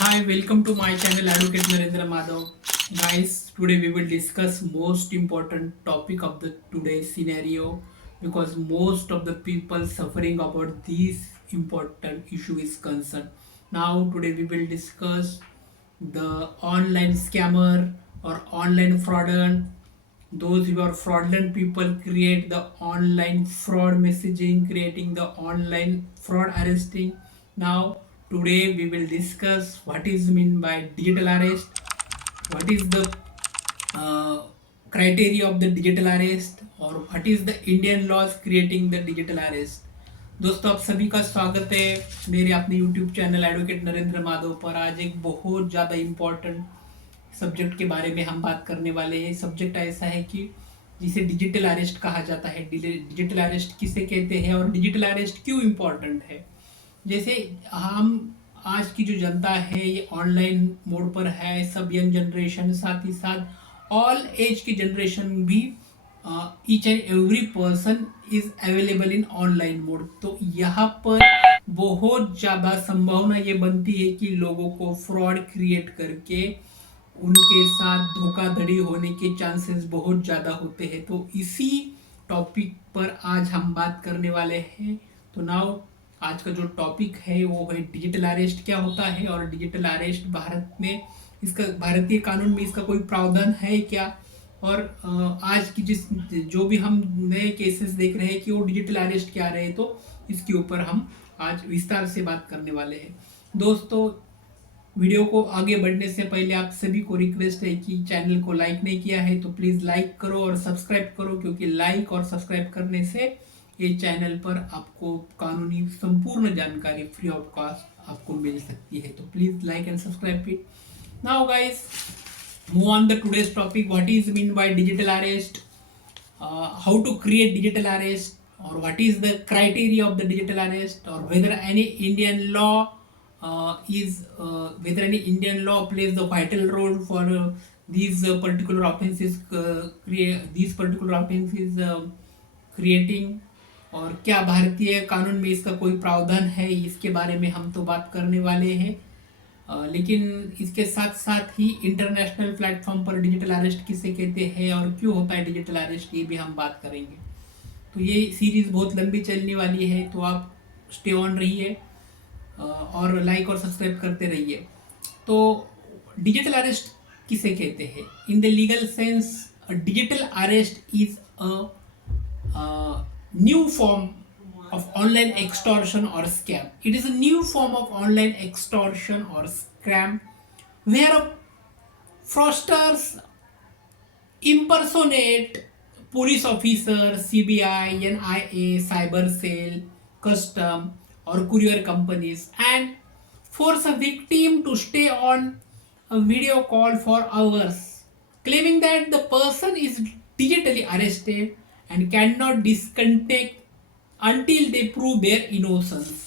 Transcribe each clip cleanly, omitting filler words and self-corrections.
Hi, welcome to my channel Advocate Narendra Madhav. Guys, today we will discuss most important topic of the today's scenario because most of the people suffering about this important issue is concerned. Now today we will discuss the online scammer or online fraudulent. Those who are fraudulent people create the online fraud messaging, creating the online fraud arresting. Now today we will discuss what is mean by digital arrest, what is the uh, criteria of the digital arrest और what is the Indian laws creating the digital arrest. दोस्तों आप सभी का स्वागत है मेरे अपने YouTube channel advocate Narendra Madhav पर। आज एक बहुत ज़्यादा इम्पोर्टेंट सब्जेक्ट के बारे में हम बात करने वाले हैं। सब्जेक्ट ऐसा है कि जिसे डिजिटल अरेस्ट कहा जाता है। डिजिटल अरेस्ट किसे कहते हैं और डिजिटल अरेस्ट क्यों इम्पोर्टेंट है। जैसे हम आज की जो जनता है ये ऑनलाइन मोड पर है, सब यंग जनरेशन, साथ ही साथ ऑल एज की जनरेशन भी, each and every person is available in online mode. तो यहाँ पर बहुत ज़्यादा संभावना ये बनती है कि लोगों को फ्रॉड क्रिएट करके उनके साथ धोखाधड़ी होने के चांसेस बहुत ज़्यादा होते हैं। तो इसी टॉपिक पर आज हम बात करने वाले हैं। तो नाउ आज का जो टॉपिक है वो है डिजिटल अरेस्ट क्या होता है और डिजिटल अरेस्ट भारत में इसका भारतीय कानून में इसका कोई प्रावधान है क्या, और आज की जो भी हम नए केसेस देख रहे हैं कि वो डिजिटल अरेस्ट क्या रहे, तो इसके ऊपर हम आज विस्तार से बात करने वाले हैं। दोस्तों वीडियो को आगे बढ़ने से पहले आप सभी को रिक्वेस्ट है कि चैनल को लाइक नहीं किया है तो प्लीज़ लाइक करो और सब्सक्राइब करो, क्योंकि लाइक और सब्सक्राइब करने से ये चैनल पर आपको कानूनी संपूर्ण जानकारी फ्री ऑफ कॉस्ट आपको मिल सकती है। तो please like and subscribe it. Now guys, move on the today's topic, what is mean by digital arrest, how to create digital arrest, or what is the criteria of the digital arrest, or whether any Indian law whether any Indian law plays the vital role for these particular offenses, creating, और क्या भारतीय कानून में इसका कोई प्रावधान है, इसके बारे में हम तो बात करने वाले हैं। लेकिन इसके साथ साथ ही इंटरनेशनल प्लेटफॉर्म पर डिजिटल अरेस्ट किसे कहते हैं और क्यों होता है डिजिटल अरेस्ट, ये भी हम बात करेंगे। तो ये सीरीज़ बहुत लंबी चलने वाली है, तो आप स्टे ऑन रहिए और लाइक और सब्सक्राइब करते रहिए। तो डिजिटल अरेस्ट किसे कहते हैं? In the legal sense, digital arrest is a new form of online extortion or scam. It is a new form of online extortion or scam where fraudsters impersonate police officers, CBI, NIA, cyber cell, custom or courier companies and force a victim to stay on a video call for hours, claiming that the person is digitally arrested and cannot disconnect until they prove their innocence.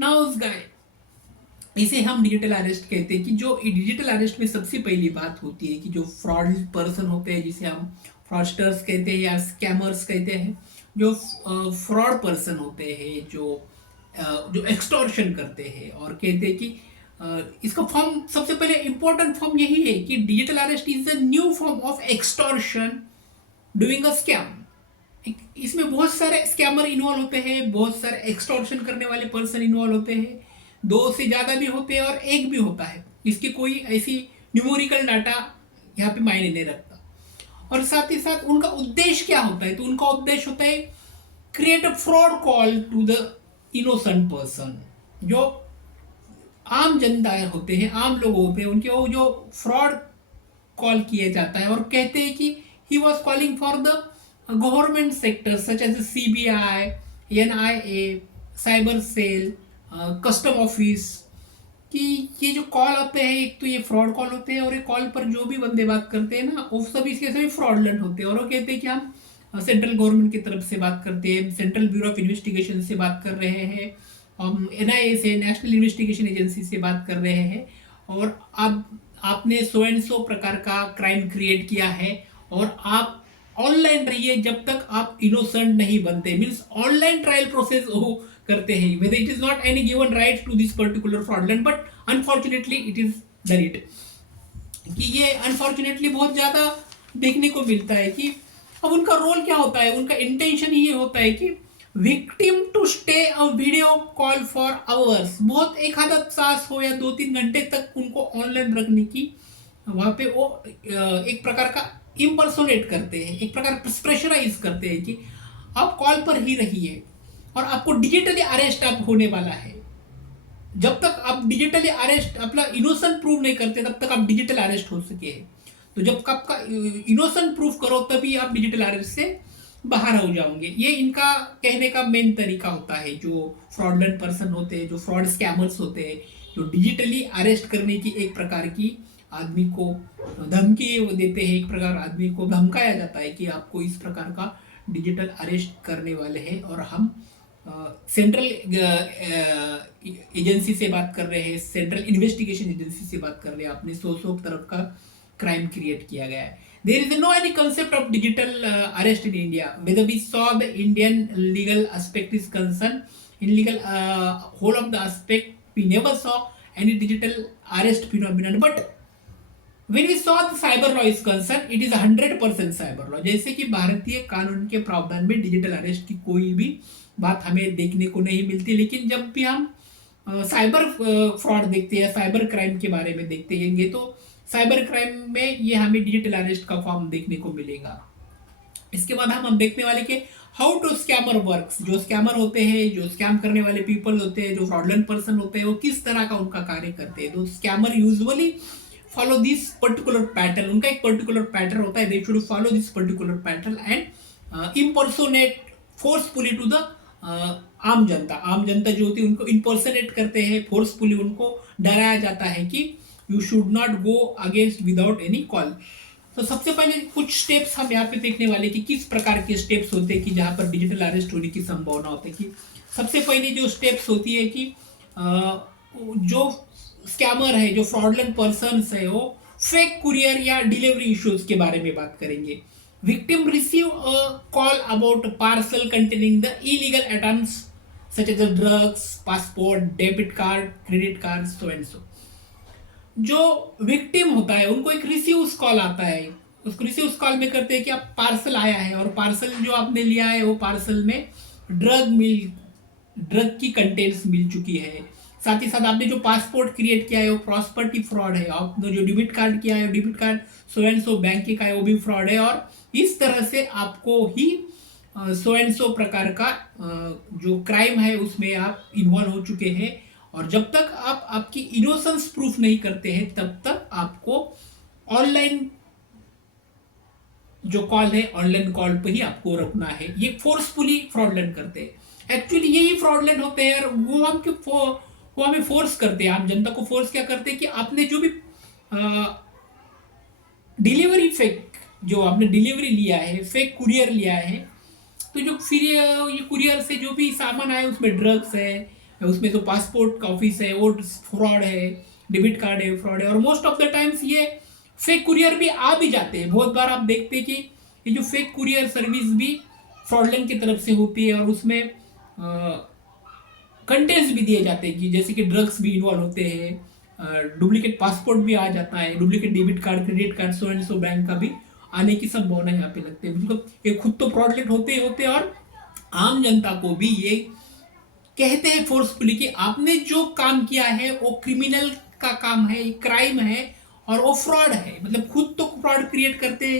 Now उस गाय इसे हम digital arrest कहते हैं कि जो digital arrest में सबसे पहली बात होती है कि जो फ्रॉड पर्सन होते हैं, जिसे हम फ्रॉडस्टर्स कहते हैं या स्कैमर्स कहते हैं, जो फ्रॉड पर्सन होते हैं, जो एक्सटॉर्शन करते हैं और कहते हैं कि इसका फॉर्म, सबसे पहले इंपॉर्टेंट फॉर्म यही है कि digital arrest is a new form of extortion doing a scam. इसमें बहुत सारे स्कैमर इन्वॉल्व होते हैं, बहुत सारे एक्सटॉर्शन करने वाले पर्सन इन्वॉल्व होते हैं, दो से ज़्यादा भी होते हैं और एक भी होता है। इसकी कोई ऐसी न्यूमेरिकल डाटा यहाँ पे मायने नहीं रखता। और साथ ही साथ उनका उद्देश्य क्या होता है? तो उनका उद्देश्य होता है create a fraud call to the innocent person. जो आम जनता होते हैं, आम लोग होते हैं, उनके वो जो फ्रॉड कॉल किया जाता है और कहते हैं कि he was calling for the government sectors such as the CBI, NIA, cyber cell, custom office, कि ये जो कॉल आते हैं, एक तो ये फ्रॉड कॉल होते हैं और ये कॉल पर जो भी बंदे बात करते हैं ना, वो सभी इसके सभी फ्रॉडलेंट होते हैं। और वो कहते हैं कि हम सेंट्रल गवर्नमेंट की तरफ से बात करते हैं, सेंट्रल ब्यूरो ऑफ इन्वेस्टिगेशन से बात कर रहे हैं, हम NIA से, नेशनल इन्वेस्टिगेशन एजेंसी से बात कर रहे हैं, और अब आपने सो एंड सो प्रकार का क्राइम क्रिएट किया है और आप ऑनलाइन रहिए जब तक आप इनोसेंट नहीं बनते। मीन्स ऑनलाइन ट्रायल प्रोसेस हो करते हैं, whether it is not any given right to this particular fraudulent, but unfortunately it is done it, कि ये अनफॉर्चुनेटली बहुत ज्यादा देखने को मिलता है कि अब उनका रोल क्या होता है, उनका इंटेंशन ये होता है कि victim to stay a video call for hours, बहुत एक आधा तास हो या 2-3 घंटे तक उनको ऑनलाइन रखने की, वहां पे वो एक प्रकार का इम्पर्सोनेट करते हैं, एक प्रकार प्रेशराइज करते हैं कि आप कॉल पर ही रहिए और आपको डिजिटली अरेस्ट आप होने वाला है। जब तक आप डिजिटली अरेस्ट अपना इनोसेंट प्रूव नहीं करते तब तक आप डिजिटल अरेस्ट हो सके हैं। तो जब आपका इनोसेंट प्रूव करो तभी आप डिजिटल अरेस्ट से बाहर हो जाओगे। ये इनका कहने का मेन तरीका होता है। जो फ्रॉडलेंट पर्सन होते हैं, जो फ्रॉड स्कैमर्स होते हैं, जो डिजिटली अरेस्ट करने की एक प्रकार की आदमी को धमकी देते हैं, एक प्रकार आदमी को धमकाया जाता है कि आपको इस प्रकार का डिजिटल अरेस्ट करने वाले हैं और हम सेंट्रल एजेंसी से बात कर रहे हैं, सेंट्रल इन्वेस्टिगेशन एजेंसी से बात कर रहे हैं, आपने सौ तरफ का क्राइम क्रिएट किया गया है। There is no any concept of digital arrest in India. Whether we saw the Indian legal aspect is concerned, in legal whole of the aspect, we never saw any digital arrest phenomenon. But when we saw the cyber law is concerned, it is 100% cyber law. जैसे कि भारतीय कानून के प्रावधान में digital arrest की कोई भी बात हमें देखने को नहीं मिलती, लेकिन जब भी हम साइबर फ्रॉड देखते हैं, साइबर क्राइम के बारे में देखते हैं, तो साइबर क्राइम में ये हमें डिजिटल अरेस्ट का फॉर्म देखने को मिलेगा। इसके बाद हम देखने वाले कि हाउ टू स्कैमर वर्क्स। जो स्कैमर होते हैं, जो स्कैम करने वाले पीपल होते हैं, जो फ्रॉडलेंट पर्सन होते हैं, वो किस तरह का उनका कार्य करते हैं। तो scammer usually follow this particular pattern, उनका एक पर्टिकुलर पैटर्न होता है। They should follow this particular pattern and impersonate forcefully to the आम जनता जो होती है उनको इम्पर्सोनेट करते हैं, फोर्सफुली उनको डराया जाता है कि you should not go against without any call. तो सबसे पहले कुछ स्टेप्स हम यहाँ पे देखने वाले कि किस प्रकार के स्टेप्स होते हैं कि जहाँ पर डिजिटल अरेस्ट होने की संभावना होती है। कि सबसे पहले जो स्टेप्स होती है कि जो स्कैमर है, जो फ्रॉडलेंट पर्सन है, वो फेक कुरियर या डिलीवरी इश्यूज के बारे में बात करेंगे। Victim receive a call about parcel containing the illegal items such as drugs, passport, debit card, credit card, so and so. जो विक्टिम होता है उनको एक रिसीव कॉल आता है, उस रिसीव कॉल में करते हैं कि आप पार्सल आया है और पार्सल जो आपने लिया है वो पार्सल में ड्रग की कंटेंट्स मिल चुकी है। साथ ही साथ आपने जो पासपोर्ट क्रिएट किया है वो प्रॉस्पर्टी फ्रॉड है। आपने जो डेबिट कार्ड किया है, debit card so and so bank का है, वो भी फ्रॉड है। और इस तरह से आपको ही सो एंड सो प्रकार का जो क्राइम है उसमें आप इन्वॉल्व हो चुके हैं। और जब तक आप आपकी इनोसेंस प्रूफ नहीं करते हैं तब तक आपको ऑनलाइन जो कॉल है, ऑनलाइन कॉल पे ही आपको रखना है। ये फोर्सफुली फ्रॉडलेंट करते हैं। एक्चुअली यही फ्रॉडलेंट होते हैं और वो हमें फोर्स करते हैं, आम जनता को फोर्स क्या करते हैं कि आपने जो भी डिलीवरी फेक, जो आपने डिलीवरी लिया है, फेक कुरियर लिया है, तो जो फिर ये कुरियर से जो भी सामान आया उसमें ड्रग्स है, उसमें तो पासपोर्ट का ऑफिस है वो फ्रॉड है, डेबिट कार्ड है फ्रॉड है। और मोस्ट ऑफ द टाइम्स ये फेक कुरियर भी आ भी जाते हैं। बहुत बार आप देखते हैं कि ये जो फेक कुरियर सर्विस भी फ्रॉडलेंट की तरफ से होती है और उसमें कंटेंट्स भी दिए जाते हैं कि जैसे कि ड्रग्स भी इन्वॉल्व होते हैं, डुप्लीकेट पासपोर्ट भी आ जाता है, duplicate debit card, credit card, so and so bank का भी आने की संभावना यहाँ पे लगती है। मतलब ये खुद तो फ्रॉडलेंट होते ही और आम जनता को भी ये कहते हैं फोर्सफुली कि आपने जो काम किया है वो क्रिमिनल का काम है, क्राइम है और वो फ्रॉड है। मतलब खुद तो फ्रॉड क्रिएट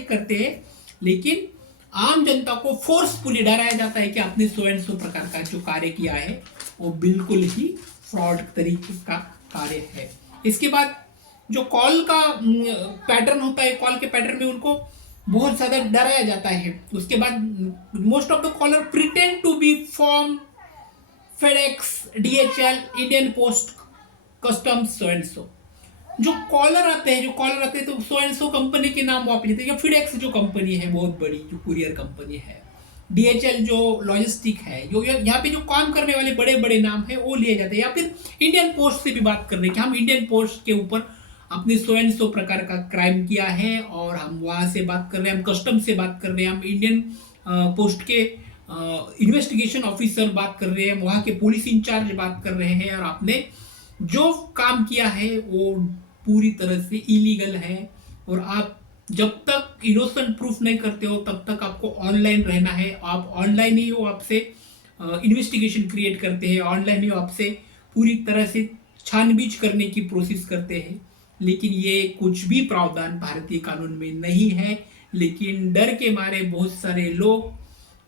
करते हैं लेकिन आम जनता को फोर्सफुली डराया जाता है कि आपने सो एंड सो प्रकार का जो कार्य किया है वो बिल्कुल ही फ्रॉड तरीके का कार्य है। इसके बाद जो कॉल का पैटर्न होता है, कॉल के पैटर्न में उनको बहुत ज्यादा डराया जाता है। उसके बाद most of the caller pretend to be from FedEx, DHL, Indian post, customs, so and so. जो कॉलर आते हैं तो सो एंड सो कंपनी के नाम वापस लेते हैं। फेडेक्स जो कंपनी है बहुत बड़ी, जो कुरियर कंपनी है, डीएचएल जो लॉजिस्टिक है, जो यहाँ पे जो काम करने वाले बड़े बड़े नाम है वो लिए जाते हैं। या फिर इंडियन पोस्ट से भी बात कर रहे हैं कि हम इंडियन पोस्ट के ऊपर अपने सो एंड सो प्रकार का क्राइम किया है और हम वहाँ से बात कर रहे हैं, हम कस्टम से बात कर रहे हैं, हम इंडियन पोस्ट के इन्वेस्टिगेशन ऑफिसर बात कर रहे हैं, वहाँ के पुलिस इंचार्ज बात कर रहे हैं, और आपने जो काम किया है वो पूरी तरह से इलीगल है। और आप जब तक इनोसेंट प्रूफ नहीं करते हो तब तक आपको ऑनलाइन रहना है। आप ऑनलाइन ही वो आपसे इन्वेस्टिगेशन क्रिएट करते हैं, ऑनलाइन ही आपसे पूरी तरह से छानबीज करने की प्रोसेस करते हैं। लेकिन ये कुछ भी प्रावधान भारतीय कानून में नहीं है, लेकिन डर के मारे बहुत सारे लोग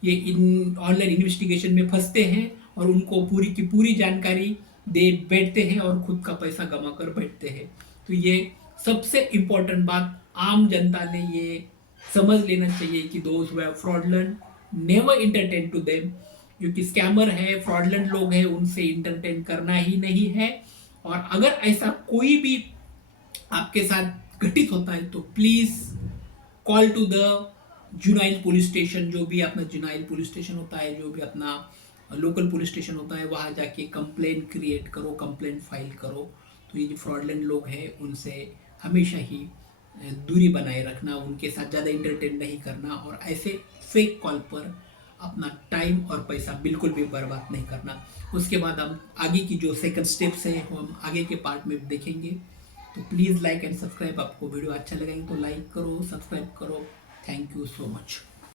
ये इन ऑनलाइन इन्वेस्टिगेशन में फंसते हैं और उनको पूरी की पूरी जानकारी दे बैठते हैं और खुद का पैसा गमा कर बैठते हैं। तो ये सबसे इम्पोर्टेंट बात आम जनता ने ये समझ लेना चाहिए कि those who have fraudulent never entertain to them. जो कि स्कैमर है, फ्रॉडलेंट लोग हैं, उनसे इंटरटेन करना ही नहीं है। और अगर ऐसा कोई भी आपके साथ घटित होता है तो please call to the juvenile police station. जो भी अपना जुनाइल पुलिस स्टेशन होता है, जो भी अपना लोकल पुलिस स्टेशन होता है, वहाँ जाके कंप्लेन क्रिएट करो, कंप्लेन फाइल करो। तो ये जो फ्रॉडलेंट लोग हैं उनसे हमेशा ही दूरी बनाए रखना, उनके साथ ज़्यादा इंटरटेन नहीं करना, और ऐसे फेक कॉल पर अपना टाइम और पैसा बिल्कुल भी बर्बाद नहीं करना। उसके बाद हम आगे की जो सेकंड स्टेप्स हैं वो हम आगे के पार्ट में देखेंगे। तो प्लीज़ लाइक एंड सब्सक्राइब। आपको वीडियो अच्छा लगेगा तो लाइक करो, सब्सक्राइब करो। Thank you so much.